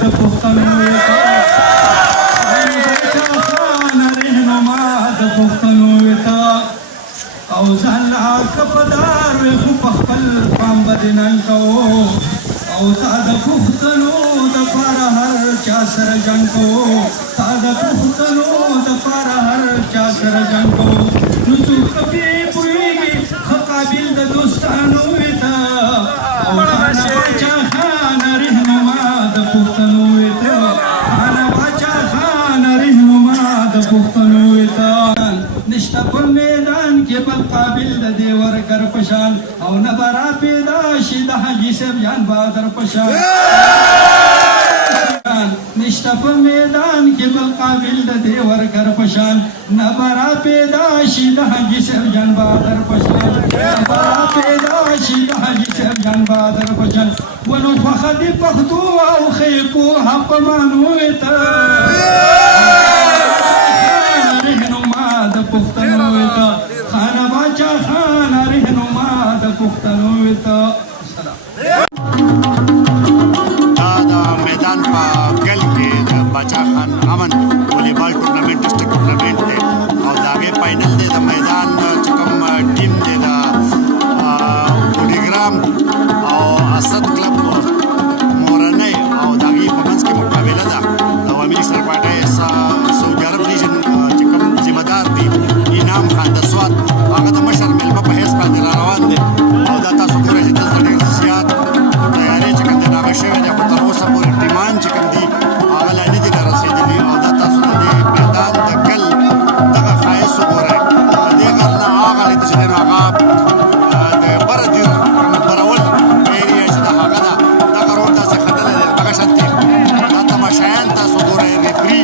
د پښتنو ته خان رهنما د پښتنو ته او ځان لا کپدار خو په خپل پام باندې نن کوو او تا د پښتنو د پاره هر چا سره جنګ کوو تا د پښتنو د پاره هر چا سره جنګ کوو نو څوک پې پوهېږي ښه قابل د دوستانو ته او خانه باچا خان رهنما د پښتنو ته خانه باچا خان رهنما د پښتنو ته نشته په میدان کې بل قابل د دې ورکر پشان او نه به را پیدا شي د حاجي صاحب جان بهادر پشان نشته په میدان کې بل قابل د دې ورکر پشان نه به را پیدا شي د حاجي صاحب جان بهادر پشان نه به را پیدا شي د حاجي صاحب جان بهادر پشان ونو خوښه د پښتو او ښې پوهه په معنو ته پښتنو ته خانه باچا خان رهنما د پښتنو ته دا د میدان په ګل کې د باچا خان امن والیبال ټورنمنټ ډسټرکټ ټورنمنټ دی او د هغې فاینل دی د میدان چې کوم ټیم دی د وډیګرام او اسد کلب مورنۍ او د هغې په منځ کې مقابله ده د عوامي نېشنل پارټۍ سعودي عرب ریجن چې کوم ذمه دار دي انعام خان د سوات هغه د مشر میلمه په حیث باندې را روان دی او دا تاسو ګورئ چې دلته ډېر زیات تیارې چې کوم دی نو هغه شوې ده خو تر اوسه پورې ټیمان چې کوم دي هغه لا نه دي را رسېدلي او دا تاسو د دې میدان د ګل دغه ښایست وګورئ د دې غر نه هغه لیدل چې دی نو هغه د بره دیر کوم برول ایریا چې د هغه ده دغه روډ داسې ختلی دی دغه شانتې دا تماشایان تاسو ګورئ ریفري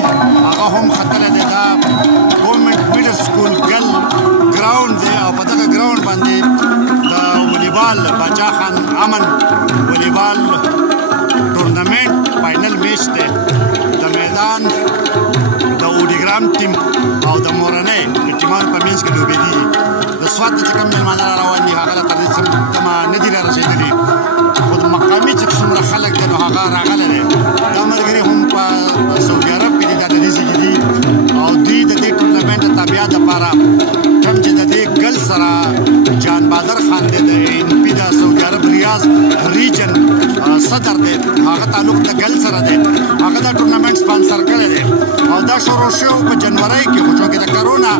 هغه هم ختلی دی دا ګورنمنټ میډل سکول ګل ګراوند دی او په دغه ګراوند باندې د والیبال باچا خان امن والیبال ټورنمنټ فاینل میچ دی د میدان د وډیګرام ټیم او د مورنۍ د ټیمانو په منځ کې لوبېدي د سوات چې کوم مېلمانه را روان دي هغه له تر دې دمه نه دي را رسېدلي خو د مقامي چې څومره خلک دی نو هغه راغلی دی دا ملګري هم په سعودي عرب کې دي دا د دې ځای کې دي او دوی د دې ټورنمنټ د تابعیت دپاره کوم چې د دې ګل سره جان بهادر خان دی د ان پي د سعودي عرب ریاض ریجن صدر دی هغه تعلق د ګل سره دی هغه دا ټورنمنټ سپانسر کړی دی او دا شروع شوی په جنورۍ کې خو چونکې د کرونا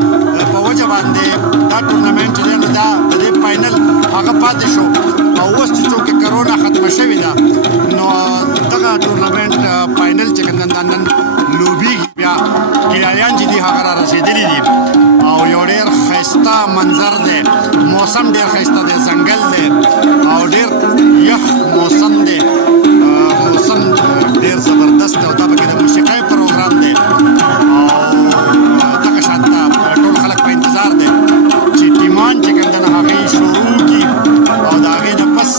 په وجه باندې دا ټورنمنټ چې دی نو دا د دې فاینل هغه پاتې شو او اوس چې چونکې کرونا ختمه شوې ده نو دغه ټورنمنټ فاینل چې کوم نن لوبېږي بیا کیاریان چې دي هغه را رسېدلي دي او یو ډېر ښایسته منظر دی موسم ډېر ښایسته دی ځنګل دی او ډېر یخ موسم دی موسم ډېر زبردست دی او دا پکې د موسیقۍ پروګرام دی او دغه شانته ټول خلک په انتظار دی چې ټیمان چې کوم دی نو هغې شروع کړي او د هغې نه پس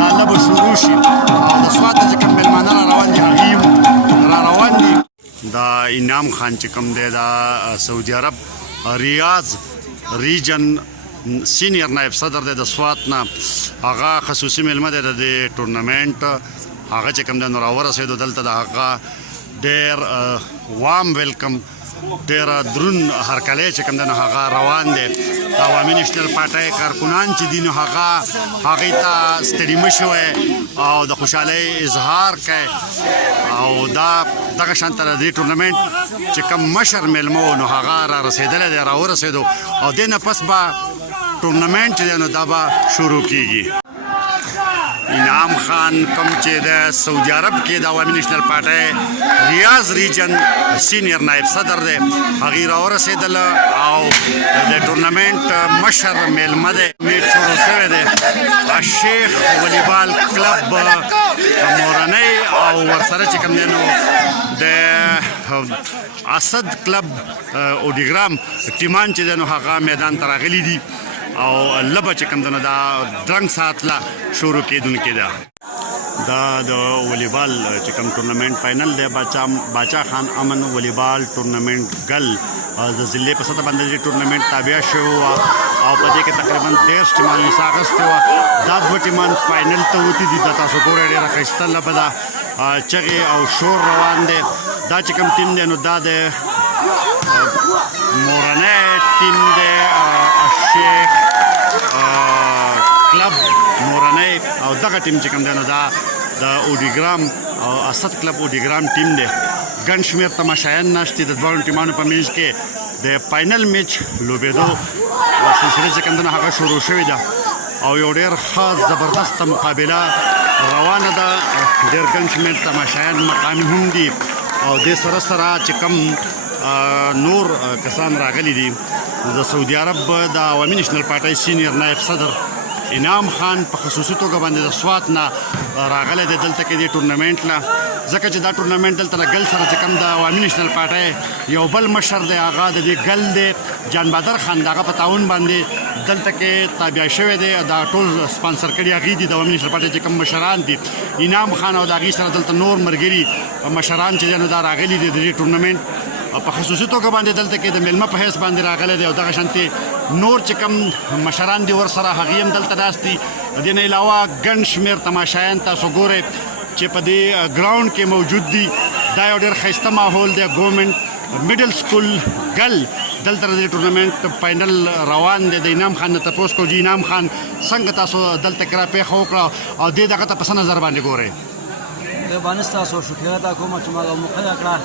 دا لبه شروع شي او د سوات چې کوم مېلمانه را روان دي هغې را روان دي دا انعام خان چې کوم دی دا سعودي عرب ریاض ریجن سینیر نائب صدر دی د سوات نه هغه خصوصي میلمه دی د دې ټورنمنټ هغه چې کوم دی نو راورسېدو دلته د هغه ډېر وام ویلکم ډېر دروند هرکلی چې کوم دی نو هغه روان دی د عوامي نېشنل پارټۍ کارکنان چې دي نو هغې ته ستړي مه شوی او د خوشحالۍ اظهار کوي او دا دغه شانته د دې ټورنمنټ چې کوم مشر میلمه و نو هغه را رسېدلی دی راورسېدو او دې نه پس به ټورنمنټ چې دی نو دا به شروع کېږي انعام خان کوم چې د سعودي عرب کې د عوامي نېشنل پارټۍ ریاض ریجن سینیر نائب صدر دی هغې راورسېدله او د ټورنمنټ مشر میلمه دی میچ شروع شوی دی شیخ والیبال کلب مورنۍ او ورسره چې کوم دی نو د اسد کلب وډیګرام ټیمان چې دی نو هغه میدان ته راغلي دي او لبه چې کوم دی نو دا درنګ ساتله شروع کېدونکې ده دا د والیبال چې کوم ټورنمنټ فاینل دی باچا خان امن والیبال ټورنمنټ ګل د ضلع په سطح باندې دې ټورنمنټ تابع شوی وه او په دې کې تقریبا 13 ټیمانو حصه اخیستې وه دا دوه ټیمان فاینل ته وتي دي دا تاسو ګورئ ډېره ښایسته لبه ده چغې او شور روان دی. دا چې کوم ټیم دی نو دا د مورنۍ ټیم دی، شیخ کلب مورنۍ، او دغه ټیم چې کوم دی نو دا د اوډیګرام او اسد کلب اوډیګرام ټیم دی. ګڼ شمېر تماشایان ناست دي. د دواړو ټیمانو په منځ کې د فاینل میچ لوبېدو سلسله چې کوم دی نو هغه شروع شوې ده او یو ډېر ښه زبردسته مقابله روانه ده. ډېر ګڼ شمېر تماشایان مقامي هم دي او دې سره سره چې کوم نور کسان راغلي دي. د سعودي عرب د عوامي نېشنل پارټۍ سینیر نایب صدر انعام خان په خصوصي توګه باندې د سوات نه راغلی دی دلته کې دې ټورنمنټ له، ځکه چې دا ټورنمنټ دلته د ګل سره چې کوم د عوامي نېشنل پارټۍ یو بل مشر دی، هغه د دې ګل دی جان بادر خان، د هغه په تعاون باندې دلته کې تابع شوی دی. دا ټول سپانسر کړي هغې دي د عوامي نېشنل پارټۍ چې کوم مشران دي. انعام خان او د هغې سره دلته نور ملګري مشران چې دی نو دا راغلي دي د دې ټورنمنټ په خصوصي توګه باندې دلته کې د میلمه په حیث باندې راغلی دی او دغه شانتې نور چې کوم مشران دي ورسره هغې هم دلته ناست دي. د دې نه علاوه ګڼ شمېر تماشایان تاسو ګورئ چې په دې ګراوند کې موجود دي. دا یو ډېر ښایسته ماحول دی. ګورنمنټ میډل سکول ګل دلته د ټورنمنټ فاینل روان دی. د انعام خان نه تپوس کوو چې انعام خان څنګه تاسو دلته کې راپېښه وکړه او دې دغه ته په څه نظر باندې ګورئ؟ زه باندې ستاسو شکریه ادا کوم چې ما موقع راکړه.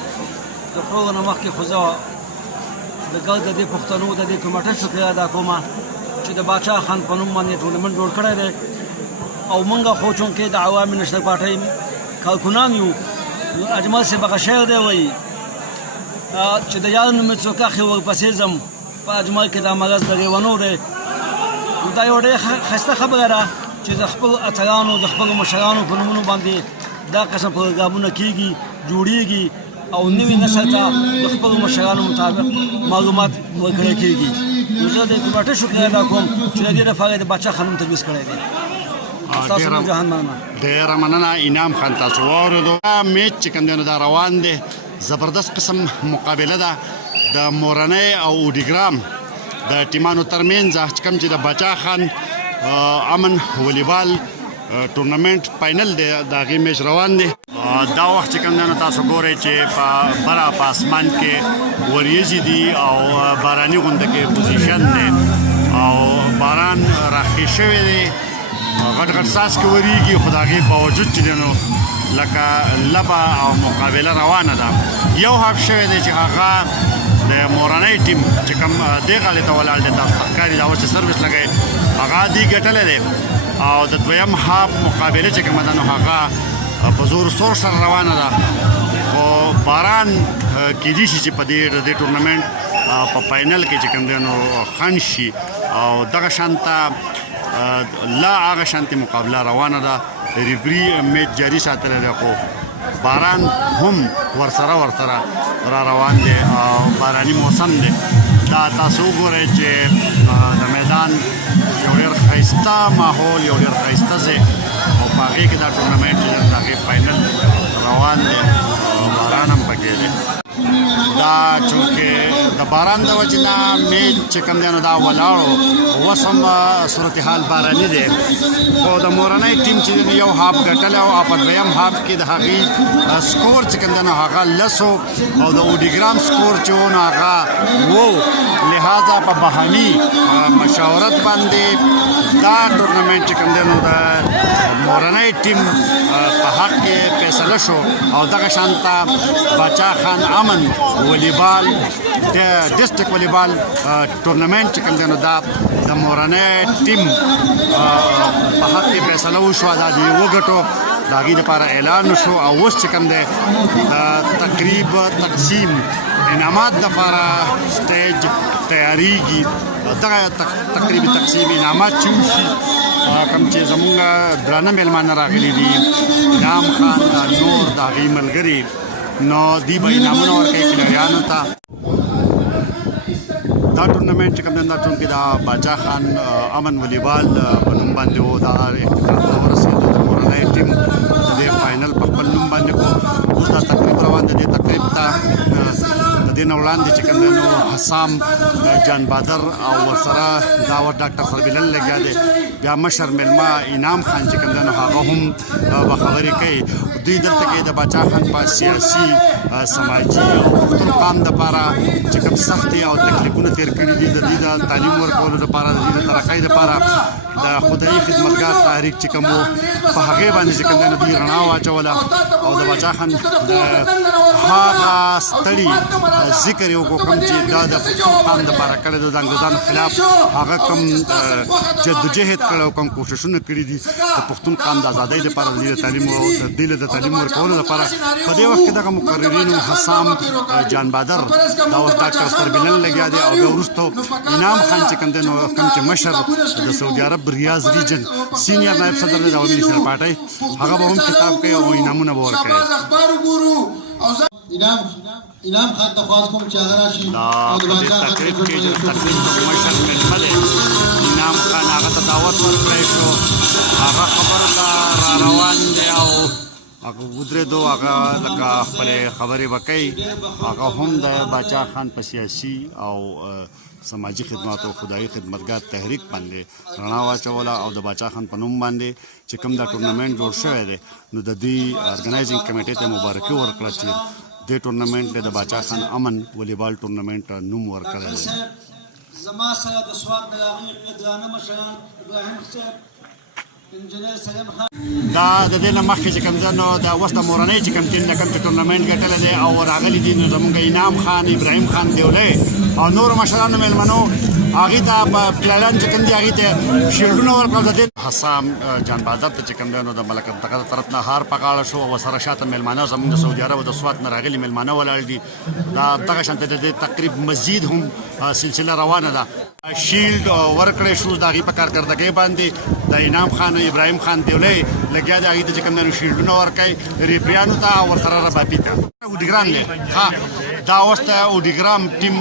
د ټولو نه مخکې خو زه د ګل د دې پښتنو د دې کمیټې شکریه ادا کوم چې د باچا خان په نوم باندې ټورنمنټ جوړ کړی دی او موږ خو چونکې د عوامي نېشنل پارټۍ کارکنان یو. اجمل صاحب هغه شعر دی وایي چې د یار نوم مې څوک اخلي ورپسې ځم، په اجمل کې دا مرض د ریونو دی. دا یو ډېره ښایسته خبره ده چې د خپلو اتلانو د خپلو مشرانو په نومونو باندې دا قسم پروګرامونه کېږي، جوړېږي او نوي نسل ته د خپلو مشرانو مطابق معلومات ورکړی کېږي. نو زه د کمیټې شکریه ادا کوم چې د دې لپاره د باچا خان نوم ترویج کړی دی. ستاسو نوم جهان مننه. ډېره مننه انعام خان. تاسو واورېدو میچ چې کوم دی نو دا روان دی. زبردست قسم مقابله ده د مورنۍ او اوډیګرام د ټیمانو ترمنځ چې کوم چې د باچا خان امن والیبال ټورنمنټ فاینل دی د هغې میچ روان دی. دا وخت چې کوم دی نو تاسو ګورئ چې په بره په اسمان کې وریځې دي او باراني غونډه کې پوزیشن دی او باران راخې شوی دی. غټ غټ څاڅکي ورېږي خو د هغې باوجود چې دی نو لکه لبه او مقابله روانه ده. یو هاف شوی دی چې هغه د مورنۍ ټیم چې کوم دې غاړې ته ولاړ دی، تاسو ته ښکاري دا اوس چې سروس لګوي هغه دې ګټلی دی او د دویم هاف مقابله چې کومه ده نو هغه په زور سور سره روانه ده. خو باران کېدای شي چې په دې ټورنمنټ په فاینل کې چې کوم دی نو خنډ شي او دغه شانته لا هغه شانتې مقابله روانه ده. ریفري میچ جاري ساتلی دی خو باران هم ورسره را روان دی او باراني موسم دی. دا تاسو وګورئ چې د میدان یو ډېر ښایسته ماحول، یو ډېر ښایسته ځای او په هغې کې دا ټورنمنټ چې د هغې فاینل روان دی او باران هم پکې دی. دا چونکې د باران د وجې نه میچ چې کوم دی نو دا ولاړو اوس هم صورتحال باراني دی. خو د مورنۍ ټیم چې یو هاف ګټلی او په دویم هاف کې د هغې سکور چې کوم دی نو هغه 10 او د اوډیګرام سکور چې و نو هغه 2. لہذا په بهاني مشاورت باندې دا ټورنمنټ چې کوم دی نو د مورنۍ ټیم په حق کې فیصله شو او دغه شانته باچا خان امن والیبال د ډسټرک والیبال ټورنمنټ چې کوم دی نو دا د مورنۍ ټیم په حق کې فیصله وشوه. دا د وګټو د هغې دپاره اعلان وشو او اوس چې کوم دی د تقریب تقسیم انعامات دپاره سټیج تیاریږي. دغه تقریبي تقسیم انعامات چې وشي کوم چې زمونږ درانه میلمانه راغلي دي انعام خان نور د هغې ملګري نو دوی به انعامونه ورکوي کلریانو ته. دا ټورنمنټ چې کوم دی دا چونکې د باچا خان امن والیبال په نوم باندې و دا اختتام ته ورسېدو. د مورنۍ ټیم د دې فاینل په خپل نوم باندې کو اوس دا تقریب روان دی. دې تقریب ته د دې نه وړاندې چې کوم دی نو حسام جان بادر او ورسره داور ډاکټر سربلل لګیا دی بیا مشر ملما انعام خان چې کوم دی نو هغه هم به خبرې کوي دوی دلته کې د باچا خان په سیاسي سماجي او پښتون قام دپاره چې کوم سختې او تکلیفونه تېر کړي دي د دوی د تعلیم ورکولو دپاره د دوی د ترقۍ دپاره د خدایي خدمتګار تحریک چې کوم په هغې باندې چې کوم دی نو دوی رڼا واچوله او د باچا خان د هغه ستړي ذکر یې وکړو کوم چې دا د پښتون قام دپاره کړی د انګریزانو خلاف هغه کوم جدوجهد کړی او کوم کوښښونه کړي دي د پښتون قام د ازادۍ دپاره د دوی د تعلیم او د دوی د تعلیم ورکولو دپاره په دې وخت کې دغه مقررینو حسام جان بادر دا اوس ډاکټر سربلن لګیا دی او بیا وروسته انعام خان چې کوم دی نو کوم چې مشر د سعودي عرب ریاض ریجن سینیئر نایب صدر دی د عوامي نېشنل پارټۍ هغه به هم خطاب کوي او انعامونه به ورکوي انعام خان ته خواست کوم چې هغه راشي او د باچا تقریب کې د تقریب مشر ملمه دی انعام خان هغه ته دعوت ورکړی شو هغه خبرو ته را روان دی او هغه ودرېدو هغه لکه خپلې خبرې به کوي هغه هم د باچا خان په سیاسي او سماجي خدمات او خدایي خدمتګار تحریک باندې رڼا واچوله او د باچا خان په نوم باندې چې کوم دا ټورنمنټ جوړ شوی دی نو د دوی ارګنایزینګ کمیټې ته مبارکي ورکړه چې دې ټورنمنټ د باچا خان امن والیبال ټورنمنټ نوم ورکړی دی زما سره د سواد د هغې درانه مشران ابراهیم صاحب انجینر سلیم خان دا د دې نه مخکې چې کوم دی نو د اوس د مورنۍ چې کوم ټیم د کوم چې ټورنمنټ ګټلی دی او راغلي دي نو زموږ انعام خان ابراهیم خان دیولی او نورو مشرانو مېلمنو هغې ته په پلان چې کوم دي هغې ته شیلډونه ورکړل د دې حسام جان بادر ته چې کوم دی نو د ملکه دغه طرف نه هار په غاړه شو او ورسره شاته مېلمانه زموږ د سعودي عرب او د سوات نه راغلي مېلمانه ولاړ دي دا دغه شانته د دې تقریب مزید هم سلسله روانه ده شیلډ ورکړی شو د هغې په کارکردګۍ باندې د انعام خان ابراهیم خان دیولی لګیا دی هغې ته چې کوم دی نو شیلډونه ورکوي ریفریانو ته او ورسره رباطي ته اوډیګرام دی ها دا اوس ته اوډیګرام ټیم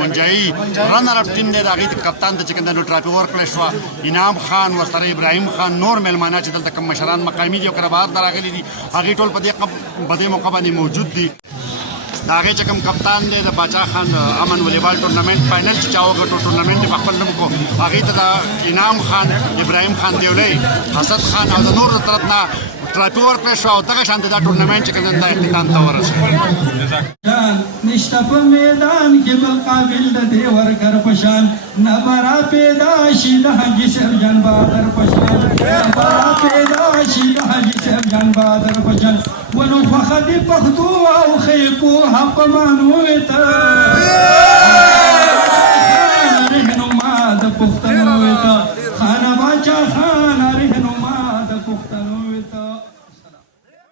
منجایي رنر اپ ټیم دی د هغې کپتان ته چې کوم دی نو ټرافي ورکړی شوه انعام خان ورسره ابراهیم خان نور مېلمانه چې دلته کوم مشران مقامي دي او که بهر نه راغلي دي هغې ټول په دې موقع باندې موجود دي د هغې چې کوم کپتان دی د باچا خان امن والیبال ټورنمنټ فاینل چې چا وګټو ټورنمنټ یې په خپل نوم کړو هغې ته د انعام خان ابراهیم خان دیولی حسد خان او د نورو طرف نه ټرافي ورکړی شو او دغه شانته دا ټورنمنټ چې کوم دی دا اختتام ته ورسېد نشته په میدان کې بل قابل د دې ورګر په شان نه به راپیدا شي د حاجي صاحب جان بادر په شان نه به راپیدا شي د حاجي صاحب جان بادر په شان ونو فخر د پښتو او ښې پوهه په معنو ته رهنما د پښتنو ته خانه باچا خان رهنما د پښتنو ته